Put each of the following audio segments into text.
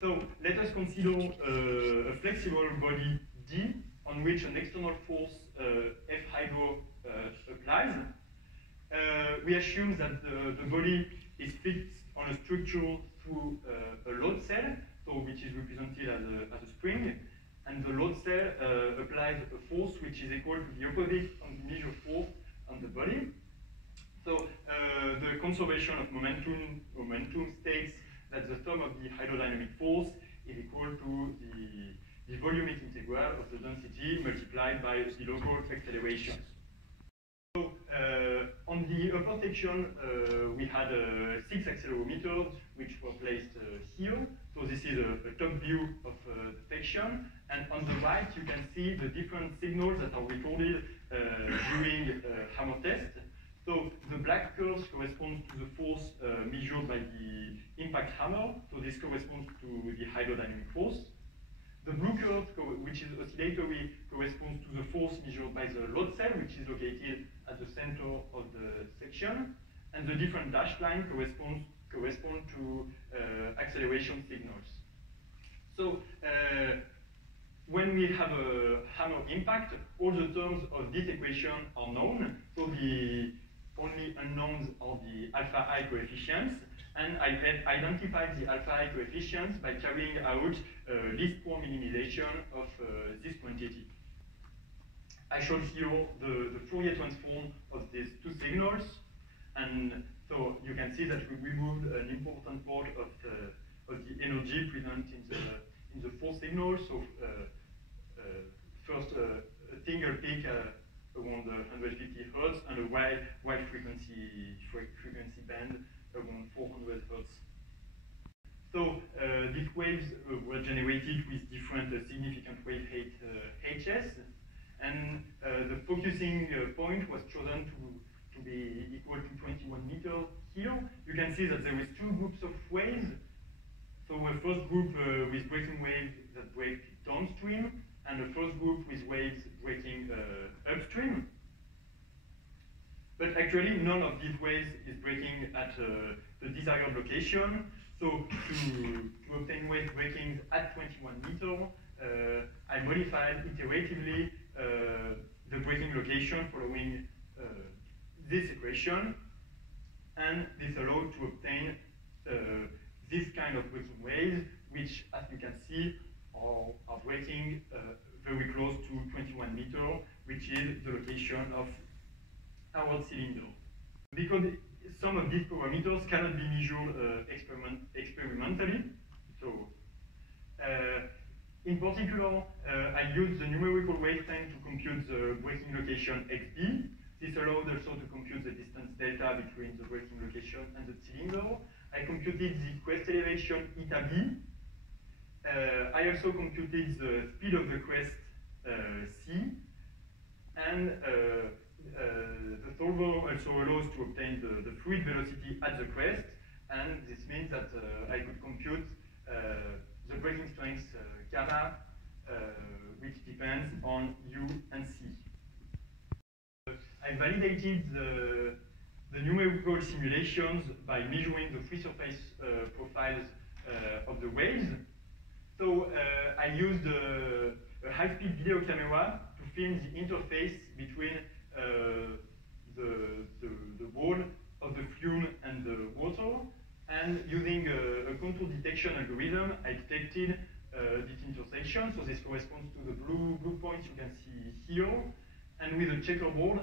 So let us consider a flexible body D on which an external force F hydro applies. We assume that the body is fixed on a structure through a load cell, so which is represented as a spring, and the load cell applies a force which is equal to the opposite of the measured force on the body. So the conservation of momentum states that the sum of the hydrodynamic force is equal to the volumic integral of the density multiplied by the local accelerations. So on the upper section, we had 6 accelerometers which were placed here. So this is a top view of the section. And on the right, you can see the different signals that are recorded during hammer test. So the black curves correspond to the force measured by the impact hammer. So this corresponds to the hydrodynamic force. The blue curve, which is oscillatory, corresponds to the force measured by the load cell, which is located at the center of the section. And the different dashed lines correspond to acceleration signals. So when we have a hammer impact, all the terms of this equation are known. So the only unknowns are the alpha I coefficients, and I identified the alpha I coefficients by carrying out least square minimization of this quantity. I showed here the Fourier transform of these two signals, and so you can see that we removed an important part of the energy present in the four signals. So first a single peak around 150 Hertz and a wide frequency band around 400 Hertz. So these waves were generated with different significant wave height HS, and the focusing point was chosen to be equal to 21 meters here. You can see that there is two groups of waves. So a first group with breaking waves that break downstream, and the first group with waves breaking upstream. But actually, none of these waves is breaking at the desired location. So to obtain wave breakings at 21 meters, I modified iteratively the breaking location following this equation, and this allowed to obtain this kind of breaking waves, which, as you can see, are breaking very close to 21 meters, which is the location of our cylinder. Because some of these parameters cannot be measured experimentally, so in particular, I used the numerical wavestand to compute the breaking location xb. This allowed also to compute the distance delta between the breaking location and the cylinder. I computed the crest elevation eta b. I also computed the speed of the crest c, and the solver also allows to obtain the fluid velocity at the crest, and this means that I could compute the breaking strength gamma, which depends on u and c. I validated the numerical simulations by measuring the free surface profiles of the waves. So I used a high-speed video camera to film the interface between the wall of the flume and the water, and using a contour detection algorithm, I detected this intersection. So this corresponds to the blue points you can see here. And with a checkerboard,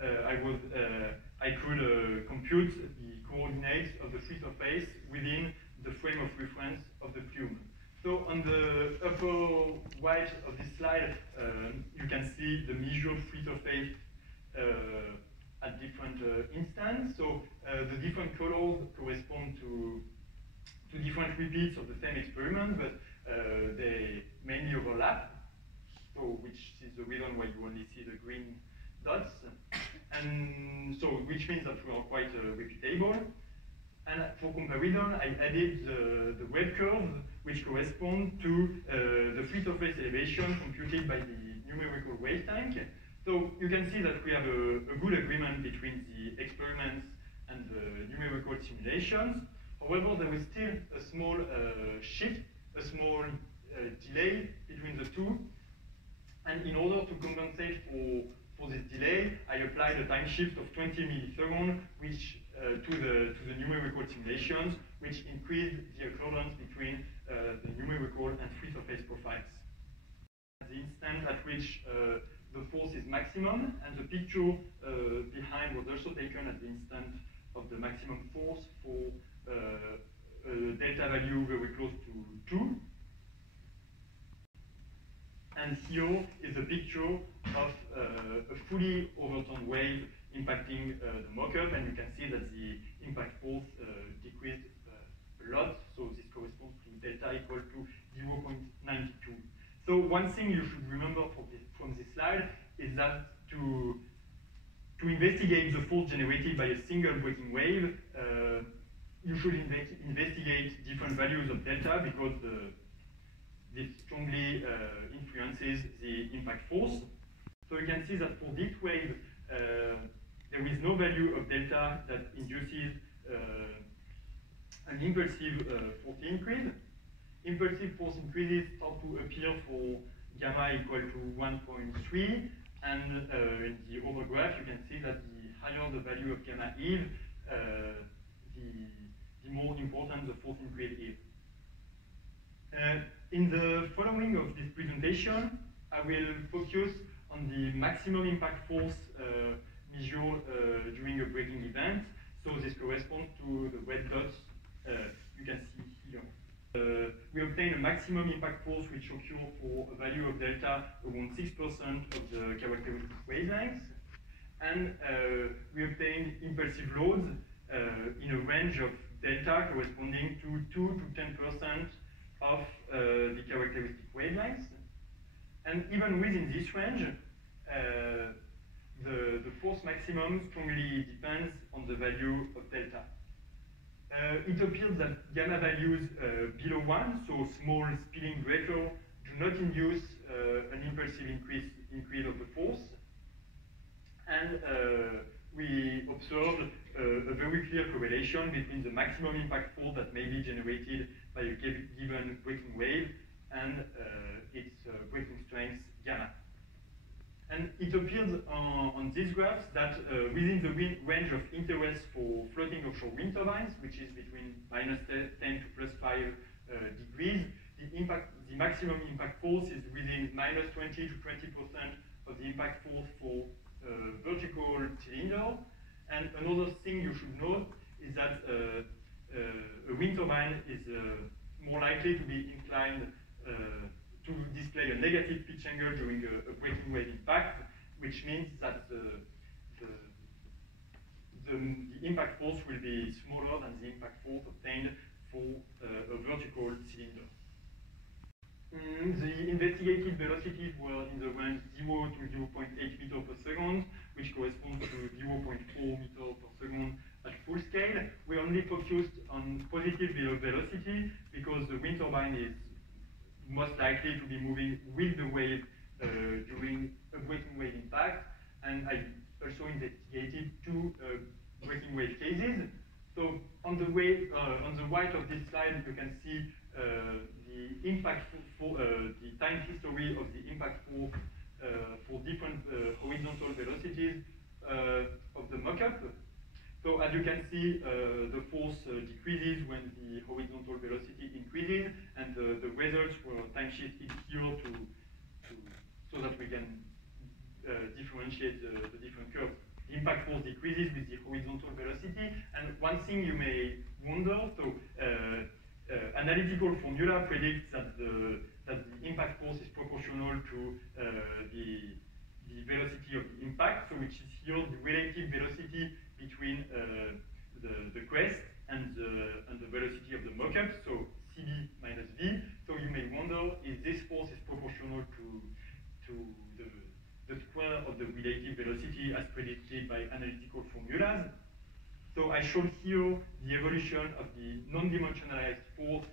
I could compute the coordinates of the free surface within the frame of reference of the flume. So on the upper right of this slide, you can see the measured free surface at different instants. So the different colors correspond to different repeats of the same experiment, but they mainly overlap. So which is the reason why you only see the green dots, and so which means that we are quite repeatable. And for comparison, I added the red curves, which correspond to the free surface elevation computed by the numerical wave tank. So you can see that we have a good agreement between the experiments and the numerical simulations. However, there is still a small shift, a small delay between the two. And in order to compensate for this delay, I applied a time shift of 20 milliseconds, which to the numerical simulations, which increased the occurrence between the numerical and free surface profiles. At the instant at which the force is maximum, and the picture behind was also taken at the instant of the maximum force for a delta value very close to 2. And here is a picture of a fully overturned wave impacting the mock-up, and you can see that the impact force decreased a lot, so this corresponds to delta equal to 0.92. So one thing you should remember from this slide is that to investigate the force generated by a single breaking wave, you should investigate different values of delta, because this strongly influences the impact force. So you can see that for this wave, there is no value of delta that induces an impulsive force increase. Impulsive force increases start to appear for gamma equal to 1.3, and in the other graph you can see that the higher the value of gamma is, the more important the force increase is. In the following of this presentation, I will focus on the maximum impact force measured during a braking event. So this corresponds to the red dots you can see here. We obtain a maximum impact force which occurs for a value of delta around 6% of the characteristic wavelength. And we obtain impulsive loads in a range of delta corresponding to 2 to 10% of the characteristic wavelengths. And even within this range, the force maximum strongly depends on the value of delta. It appears that gamma values below 1, so small spilling breaker, do not induce an impulsive increase of the force. And we observed a very clear correlation between the maximum impact force that may be generated by a given braking wave and its braking strength gamma. And it appears on these graphs that within the range of interest for floating offshore wind turbines, which is between -10 to +5 degrees, the maximum impact force is within -20 to 20% of the impact force for vertical cylinder. And another thing you should note is that a wind turbine is more likely to be inclined to display a negative pitch angle during a braking wave impact, which means that the impact force will be smaller than the impact force obtained for a vertical cylinder. The investigated velocities were in the range 0 to 0.8 meters per second, which corresponds to 0.4 meters per second at full scale. We only focused on positive velocity because the wind turbine is most likely to be moving with the wave during a braking wave impact. And I also investigated two braking wave cases. So on the right of this slide, you can see the impact the time history of the impact force for different horizontal velocities of the mock-up. So as you can see, the force decreases when the horizontal velocity increases, and the results were time shifted here so that we can differentiate the different curves. The impact force decreases with the horizontal velocity, and one thing you may wonder, so analytical formula predicts that the impact force is proportional to the velocity of the impact, so which is here the relative velocity between the crest and the velocity of the mock-up, so CB minus V. So you may wonder if this force is proportional to the square of the relative velocity as predicted by analytical formulas. So I showed here the evolution of the non-dimensionalized force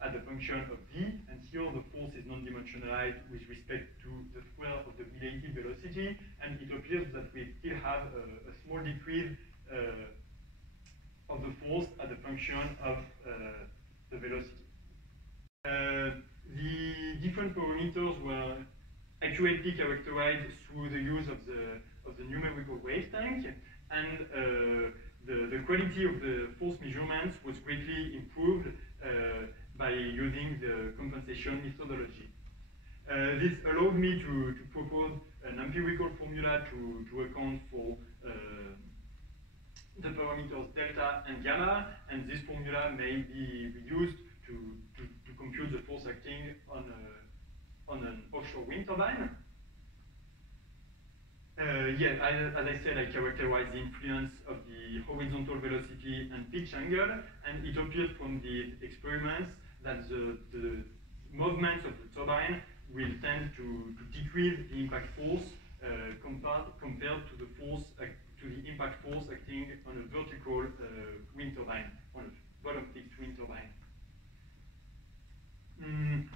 as a function of V, and here the force is non-dimensionalized with respect to the square of the relative velocity, and it appears that we still have a small decrease of the force as a function of the velocity. The different parameters were accurately characterized through the use of the numerical wave tank, and the quality of the force measurements was greatly improved by using the compensation methodology. This allowed me to propose an empirical formula to account for the parameters delta and gamma, and this formula may be used to compute the force acting on an offshore wind turbine. As I said, I characterized the influence of the horizontal velocity and pitch angle, and it appears from the experiments that the movements of the turbine will tend to decrease the impact force compared to the impact force acting on a vertical wind turbine, on a bottom fixed wind turbine.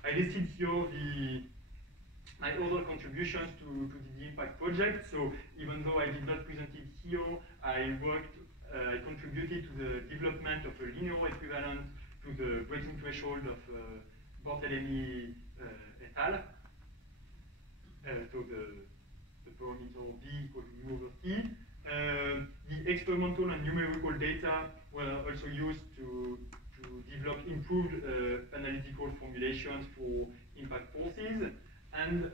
I listed here my other contributions to the impact project. So even though I did not present it here, I contributed to the development of a linear equivalent to the breaking threshold of Barthelemy et al. So the parameter B equal to U over T. The experimental and numerical data were also used to develop improved analytical formulations for impact forces, and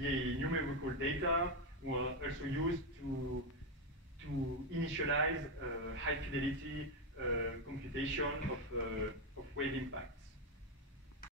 the numerical data were also used to initialize high fidelity computation of wave impacts.